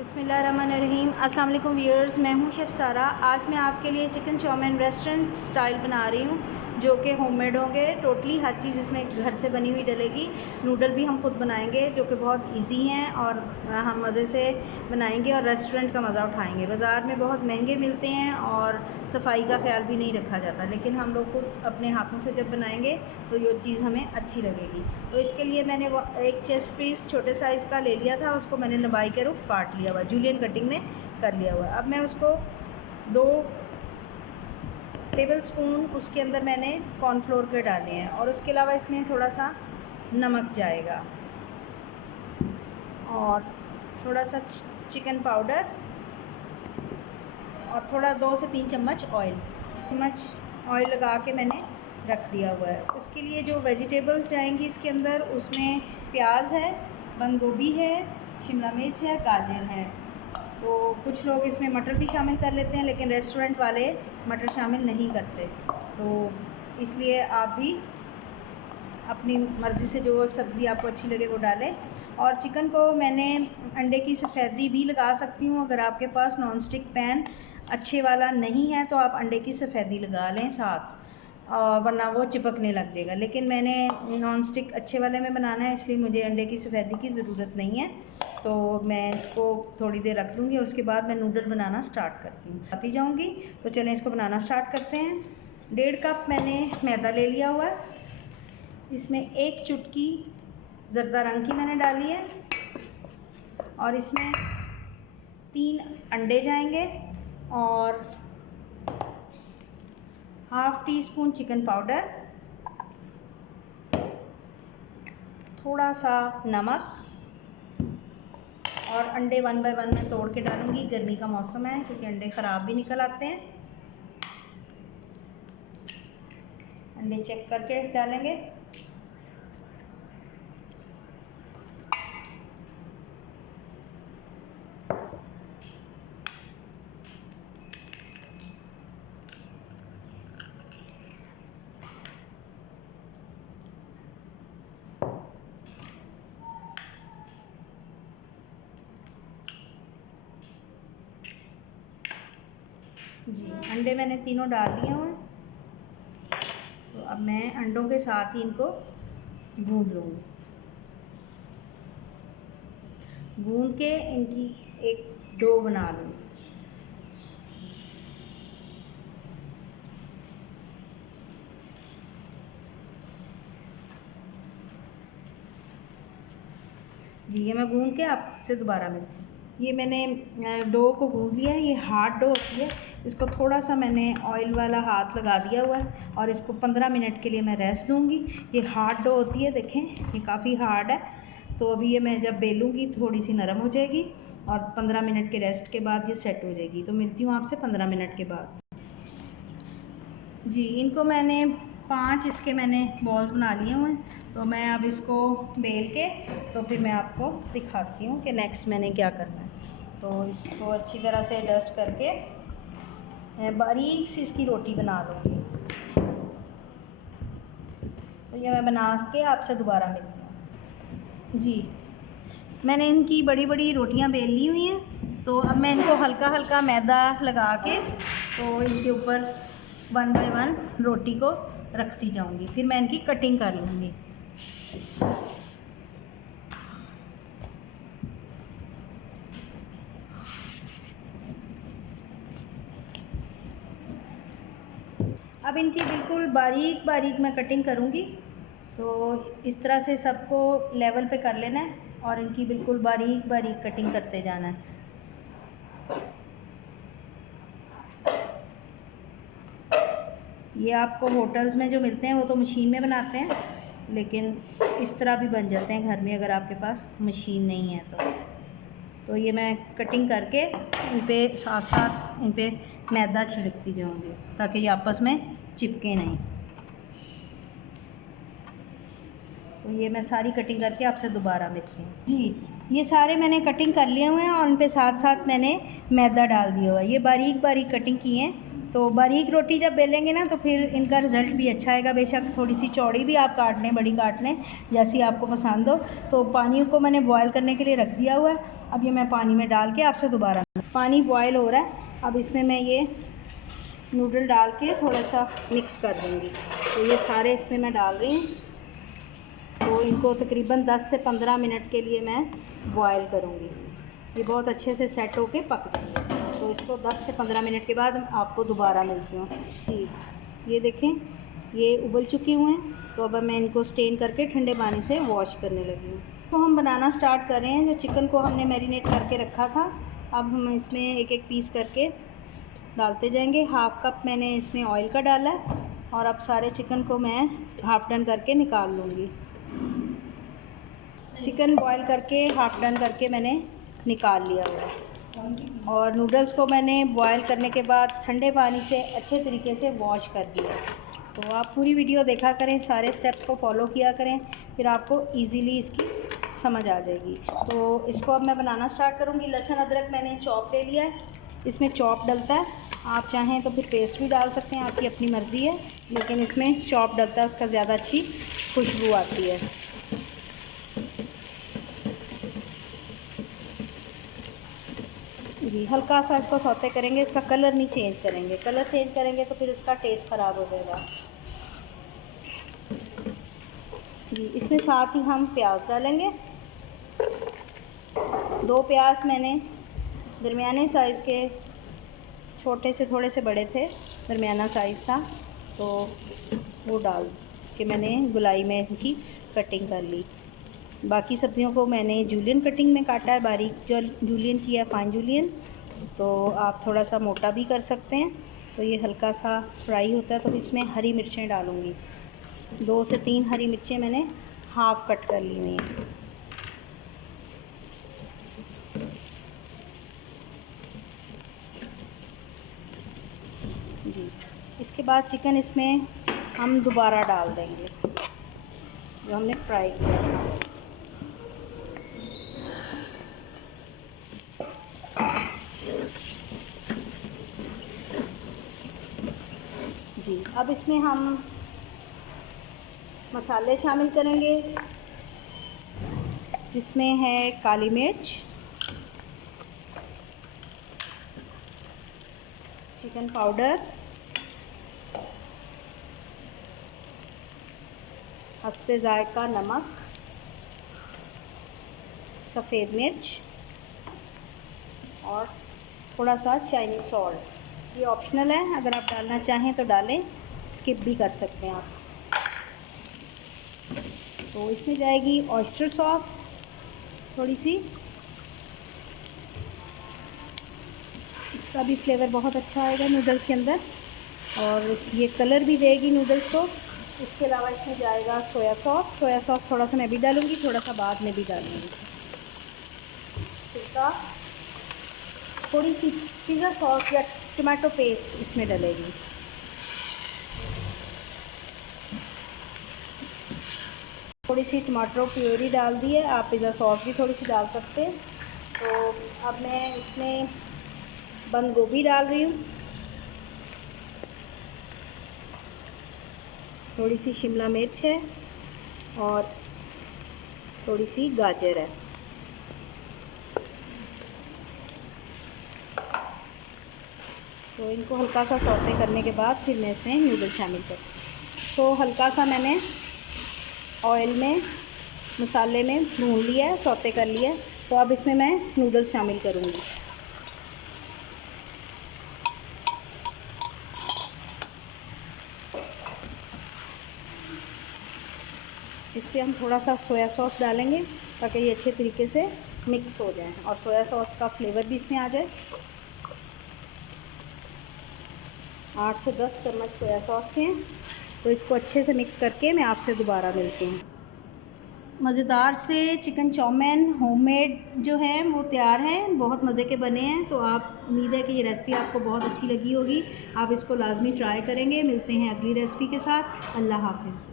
बिस्मिल्लाहिर्रहमानिर्रहीम। अस्सलाम वालेकुम व्यूअर्स, मैं हूं शेफ़ सारा। आज मैं आपके लिए चिकन चाउमीन रेस्टोरेंट स्टाइल बना रही हूं, जो कि होममेड होंगे। टोटली हर चीज़ इसमें घर से बनी हुई डलेगी। नूडल भी हम खुद बनाएंगे, जो कि बहुत इजी हैं और हम मज़े से बनाएंगे और रेस्टोरेंट का मज़ा उठाएंगे। बाज़ार में बहुत महंगे मिलते हैं और सफाई का ख्याल भी नहीं रखा जाता, लेकिन हम लोग खुद अपने हाथों से जब बनाएंगे तो ये चीज़ हमें अच्छी लगेगी। तो इसके लिए मैंने एक चेस्ट पीस छोटे साइज़ का ले लिया था, उसको मैंने लंबाई के रूप काट लिया हुआ, जूलियन कटिंग में कर लिया हुआ। अब मैं उसको 2 टेबल स्पून उसके अंदर मैंने कॉर्नफ्लोर के डाले हैं और उसके अलावा इसमें थोड़ा सा नमक जाएगा और थोड़ा सा चिकन पाउडर और थोड़ा 2 से 3 चम्मच ऑयल लगा के मैंने रख दिया हुआ है। उसके लिए जो वेजिटेबल्स जाएंगी इसके अंदर, उसमें प्याज है, बंद गोभी है, शिमला मिर्च है, गाजर है। तो कुछ लोग इसमें मटर भी शामिल कर लेते हैं, लेकिन रेस्टोरेंट वाले मटर शामिल नहीं करते, तो इसलिए आप भी अपनी मर्ज़ी से जो सब्ज़ी आपको अच्छी लगे वो डालें। और चिकन को मैंने अंडे की सफ़ेदी भी लगा सकती हूँ। अगर आपके पास नॉन स्टिक पैन अच्छे वाला नहीं है तो आप अंडे की सफ़ेदी लगा लें साथ, वरना वो चिपकने लग जाएगा। लेकिन मैंने नॉन स्टिक अच्छे वाले में बनाना है, इसलिए मुझे अंडे की सफ़ेदी की ज़रूरत नहीं है। तो मैं इसको थोड़ी देर रख दूँगी, उसके बाद मैं नूडल बनाना स्टार्ट करती हूँ, आती जाऊँगी। तो चलें इसको बनाना स्टार्ट करते हैं। 1.5 कप मैंने मैदा ले लिया हुआ है। इसमें 1 चुटकी ज़र्दा रंग की मैंने डाली है और इसमें 3 अंडे जाएंगे और ½ टीस्पून चिकन पाउडर, थोड़ा सा नमक और अंडे 1 बाय 1 मैं तोड़ के डालूँगी। गर्मी का मौसम है, क्योंकि अंडे ख़राब भी निकल आते हैं। अंडे चेक करके डालेंगे। जी, अंडे मैंने तीनों डाल लिए हैं। तो अब मैं अंडों के साथ ही इनको भून लूँगी। भून के इनकी एक डो बना लूँगी। जी, ये मैं भून के आपसे दोबारा मिलती हूँ। ये मैंने डो को गूँध लिया है। ये हार्ड डो होती है, इसको थोड़ा सा मैंने ऑयल वाला हाथ लगा दिया हुआ है और इसको 15 मिनट के लिए मैं रेस्ट दूँगी। ये हार्ड डो होती है, देखें ये काफ़ी हार्ड है। तो अभी ये मैं जब बेलूँगी थोड़ी सी नरम हो जाएगी और 15 मिनट के रेस्ट के बाद ये सेट हो जाएगी। तो मिलती हूँ आपसे 15 मिनट के बाद। जी, इनको मैंने 5 इसके मैंने बॉल्स बना लिए हुए हैं। तो मैं अब इसको बेल के तो फिर मैं आपको दिखाती हूँ कि नेक्स्ट मैंने क्या करना है। तो इसको अच्छी तरह से डस्ट करके मैं बारीक सी इसकी रोटी बना लूँगी। तो ये मैं बना के आपसे दोबारा मिलती हूँ। जी, मैंने इनकी बड़ी बड़ी रोटियाँ बेल ली हुई हैं। तो अब मैं इनको हल्का हल्का मैदा लगा के तो इनके ऊपर 1 बाय 1 रोटी को रखती जाऊंगी। फिर मैं इनकी कटिंग कर लूँगी। अब इनकी बिल्कुल बारीक बारीक मैं कटिंग करूँगी। तो इस तरह से सबको लेवल पे कर लेना है और इनकी बिल्कुल बारीक बारीक कटिंग करते जाना है। ये आपको होटल्स में जो मिलते हैं वो तो मशीन में बनाते हैं, लेकिन इस तरह भी बन जाते हैं घर में अगर आपके पास मशीन नहीं है तो ये मैं कटिंग करके इन पे साथ साथ इन पे मैदा छिड़कती जाऊंगी ताकि ये आपस में चिपके नहीं। तो ये मैं सारी कटिंग करके आपसे दोबारा मिलती हूँ। जी, ये सारे मैंने कटिंग कर लिए हुए हैं और उन पे साथ साथ मैंने मैदा डाल दिया हुआ है। ये बारीक बारीक कटिंग की हैं। तो बारीक रोटी जब बेलेंगे ना तो फिर इनका रिज़ल्ट भी अच्छा आएगा। बेशक थोड़ी सी चौड़ी भी आप काट लें, बड़ी काट लें, जैसी आपको पसंद हो। तो पानी को मैंने बॉयल करने के लिए रख दिया हुआ है अब ये मैं पानी में डाल के आपसे दोबारा, पानी बॉयल हो रहा है, अब इसमें मैं ये नूडल डाल के थोड़ा सा मिक्स कर दूँगी। तो ये सारे इसमें मैं डाल रही हूँ। तो इनको तकरीबन 10 से 15 मिनट के लिए मैं बॉयल करूँगी। ये बहुत अच्छे से सेट होके पक जाएंगे। तो इसको 10 से 15 मिनट के बाद आपको दोबारा मिलती हूँ। जी, ये देखें ये उबल चुके हुए हैं। तो अब मैं इनको स्टेन करके ठंडे पानी से वॉश करने लगी हूँ। तो हम बनाना स्टार्ट कर रहे हैं। जो चिकन को हमने मैरिनेट करके रखा था, अब हम इसमें एक एक पीस करके डालते जाएंगे। हाफ़ कप मैंने इसमें ऑयल का डाला है और अब सारे चिकन को मैं हाफ़ डन करके निकाल लूँगी। चिकन बॉईल करके हाफ़ डन करके मैंने निकाल लिया हुआ है और नूडल्स को मैंने बॉईल करने के बाद ठंडे पानी से अच्छे तरीके से वॉश कर दिया। तो आप पूरी वीडियो देखा करें, सारे स्टेप्स को फॉलो किया करें, फिर आपको इजीली इसकी समझ आ जाएगी। तो इसको अब मैं बनाना स्टार्ट करूँगी। लहसुन अदरक मैंने चॉप ले लिया है, इसमें चॉप डलता है। आप चाहें तो फिर पेस्ट भी डाल सकते हैं, आपकी अपनी मर्ज़ी है, लेकिन इसमें चॉप डलता है, उसका ज़्यादा अच्छी खुशबू आती है। जी, हल्का सा इसको सौते करेंगे, इसका कलर नहीं चेंज करेंगे। कलर चेंज करेंगे तो फिर इसका टेस्ट ख़राब हो जाएगा। जी, इसमें साथ ही हम प्याज डालेंगे। 2 प्याज मैंने दरमियाने साइज़ के, छोटे से थोड़े से बड़े थे, दरमियाना साइज़ था, तो वो डाल के मैंने गोलाई में इनकी कटिंग कर ली। बाकी सब्जियों को मैंने जूलियन कटिंग में काटा है, बारीक जो जूलियन किया, फाइन जूलियन। तो आप थोड़ा सा मोटा भी कर सकते हैं। तो ये हल्का सा फ्राई होता है तो इसमें हरी मिर्चें डालूँगी। 2 से 3 हरी मिर्चें मैंने हाफ़ कट कर ली हुई हैं। जी, इसके बाद चिकन इसमें हम दोबारा डाल देंगे जो हमने फ्राई किया था। जी, अब इसमें हम मसाले शामिल करेंगे, जिसमें है काली मिर्च, चिकन पाउडर, हस्बे ज़ायक़ा नमक, सफ़ेद मिर्च और थोड़ा सा चाइनीज़ सॉल्ट। ये ऑप्शनल है, अगर आप डालना चाहें तो डालें, स्किप भी कर सकते हैं आप। तो इसमें जाएगी ऑयस्टर सॉस थोड़ी सी, इसका भी फ्लेवर बहुत अच्छा आएगा नूडल्स के अंदर और ये कलर भी देगी नूडल्स को। इसके अलावा इसमें जाएगा सोया सॉस। सोया सॉस थोड़ा सा मैं भी डालूँगी, थोड़ा सा बाद में भी डालूँगी। सिरका, थोड़ी सी पिज़्ज़ा सॉस या टमाटो पेस्ट इसमें डलेगी। थोड़ी सी टमाटो प्यूरी डाल दी है, आप पिज़्ज़ा सॉस भी थोड़ी सी डाल सकते हैं। तो अब मैं इसमें बंद गोभी डाल रही हूँ, थोड़ी सी शिमला मिर्च है और थोड़ी सी गाजर है। तो इनको हल्का सा सौते करने के बाद फिर मैं इसमें नूडल्स शामिल करूँ। तो हल्का सा मैंने ऑयल में मसाले में भून लिया है, सौते कर लिया है। तो अब इसमें मैं नूडल्स शामिल करूँगी। इस पर हम थोड़ा सा सोया सॉस डालेंगे ताकि ये अच्छे तरीके से मिक्स हो जाए और सोया सॉस का फ्लेवर भी इसमें आ जाए। 8 से 10 चम्मच सोया सॉस के हैं। तो इसको अच्छे से मिक्स करके मैं आपसे दोबारा मिलती हूँ। मज़ेदार से चिकन चाउमीन होममेड जो है वो तैयार हैं, बहुत मज़े के बने हैं। तो आप, उम्मीद है कि ये रेसिपी आपको बहुत अच्छी लगी होगी। आप इसको लाजमी ट्राई करेंगे। मिलते हैं अगली रेसिपी के साथ। अल्लाह हाफ़िज़।